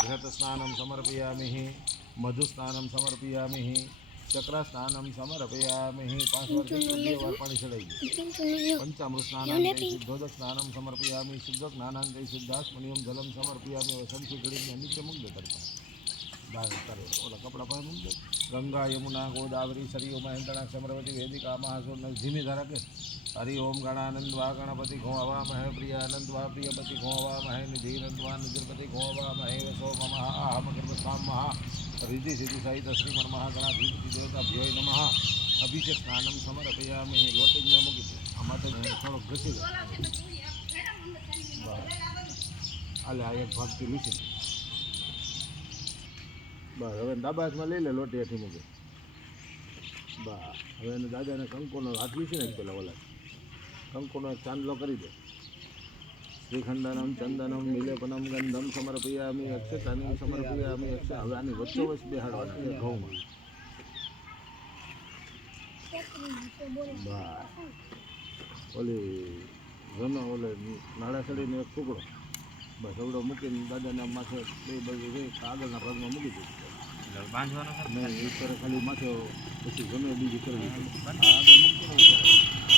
घृतस्नानं समर्पयामि मधुस्नानं समर्पयामि चक्रस्नानं समर्पयामि 5 વાર 2 વાર પાણી ચડાવી पंचामृत स्नानं शुद्धोदक स्नानं समर्पयामि शुद्ध स्नानांते सिद्धास्मनियम जलम समर्पयामि वसंत घड़ी में नीचे मुंग दे बाहर करे ओला कपड़ा पर मुंग दे गंगा यमुना गोदावरी सरयू महेंद्रणा समरवती वेदिका महासुर धीमी धारा के हरि ओम गणानंद वा गणपति घो हवा महे प्रियानंद वा प्रियपति घो हवा महे निधिनंद वा निधिपति घो हवा महे वसो मम अहम गर्भस्वाम महा रिद्धि सिद्धि सहित श्रीमण महागणाधिपति देवता भ्यो नमः अभिषेक स्नानं समर्पयामि लोटे में मूकी आमा तो थोड़ो घसी दे आले आ एक भाग થી લીધી બસ હવે ડાબા હાથમાં લઈ લે લોટી હેઠી મૂકે બસ હવે એને દાદાને કંકોનો હાથ લીધી ને પેલા ઓલા કંકોનો ચાંદલો કરી દે શ્રીખંડનમ ચંદનમ વિલેપનમ ગંધમ સમર્પયામિ અક્ષતાની સમર્પયામિ અક્ષ હવે આની વચ્ચોવચ બેહાડવાના ઘઉંમાં બસ ઓલી ઘનો ઓલે નાળાસળીનો એક ટુકડો બસ એવડો મૂકીને દાદાના માથે બે બાજુ આગળના ભાગમાં મૂકી દીધું બાંધવાનો નહીં ઉપર ખાલી માથે પછી ઘણો બીજી કરવી આગળ મૂકવાનો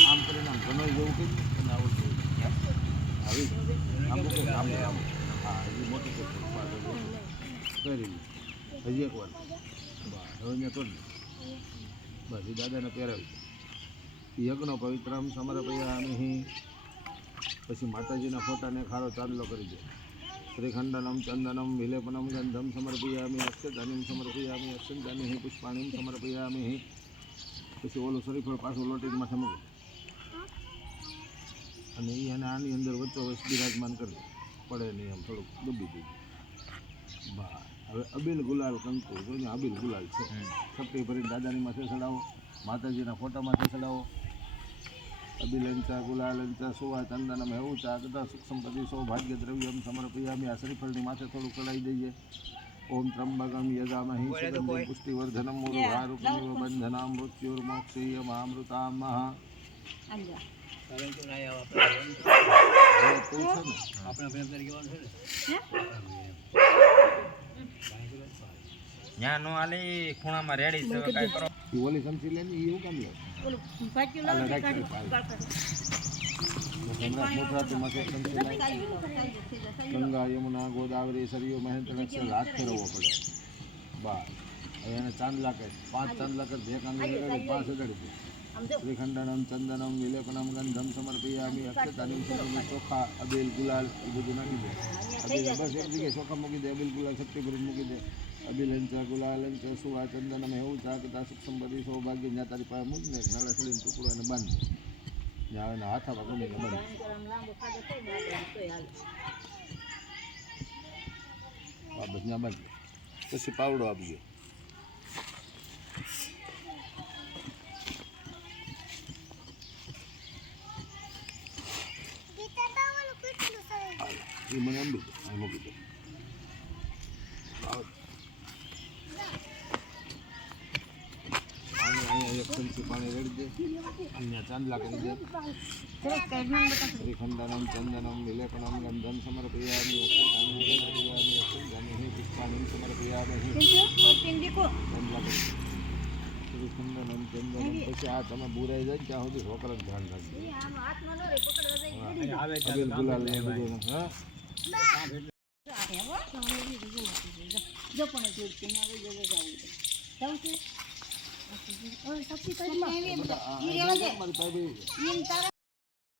આમ કરીને આમ ઘણો જેવું કહી અને આવડતું આવી આમ મૂકે આમ હા હજી મોટી કરી હજી એક વાર બસ હવે અહીંયા તોડી બસ એ દાદાને પહેરાવી યજ્ઞ પવિત્રમ સમર્પયામિ પછી માતાજીના ફોટાને ખારો ચાંદલો કરી દે શ્રીખંડનમ ચંદનમ વિલેપનમ ગંધમ સમર્પયામિ અક્ષતાનિમ સમર્પયામિ અક્ષતાનિ પુષ્પાણીમ સમર્પયામિ પછી ઓલું શરીફળ પાછું લોટીને માથે મૂકે અને એ અને આની અંદર વચ્ચોવચ બિરાજમાન કરી પડે નહીં એમ થોડુંક ડૂબી દીધું બા હવે અબીલ ગુલાલ કંકુ જોઈને અબીલ ગુલાલ છે સપટી ભરીને દાદાની માથે ચડાવો માતાજીના ફોટા માથે ચડાવો અબિલંચા ગુલાલંચા સુવા ચંદનમ એવું ચા કદા સુખ સંપત્તિ સૌભાગ્ય દ્રવ્યમ સમર્પયામિ આ શ્રીફળની માથે થોડું ચડાવી દઈએ ઓમ ત્રંબકમ યજામહી સુગંધિ પુષ્ટિવર્ધનમ મુરુહારુકમિવ બંધનામ મૃત્યુર્મોક્ષીયમામૃતામઃ ન્યા નો આલે ખૂણામાં રેડી છે કાઈ કરો ઓલી સમસી લે ને એવું કામ લે ઓલું ભાગ્ય લો ગંગા યમુના ગોદાવરી સરયુ મહેન્દ્ર હાથ ફેરવવો પડે બસ હવે એને ચાંદલા કહે 5 ચાંદલા કર જે કાંદલા લગાડી 5 ઉડાડી દે શ્રીખંડનમ ચંદનમ વિલેપનમ ગંધમ સમર્પયામિ અક્ષતાનિમ સમર્પયામિ ચોખા અબીલ ગુલાલ એ બધું નાખી દે અબીલ બસ એક જગ્યાએ ચોખા મૂકી દે અબીલ ગુલાલ શક્તિ ભરી મૂકી દે અબિલંચા ગુલાલંચા સુવા ચંદનમ એવું ચાકતા સુખ સંપત્તિ સૌભાગ્ય જ્યાં તારી પાસે મૂકને નાળા સળીને ટુકડો એને બાંધ જ્યાં એના હાથામાં ગમે એને બાંધ બસ ત્યાં બાંધ પછી પાવડો આપજો એ મને અંબી દો અહીં મૂકી દો પાણી રેડી દે અહીંયા ચાંદલા કરી દે શ્રીખંડનમ ચંદનમ વિલેપનમ ગંધમ સમર્પયામિ અક્ષતાનિમ પુષ્પાણીમ સમર્પયામિ શ્રીખંડનમ ચંદનમ પછી આ તમે બુરાઈ જાય ત્યાં સુધી છોકરા ધ્યાન રાખજો ગુલાલ ને બધું હા જો પણ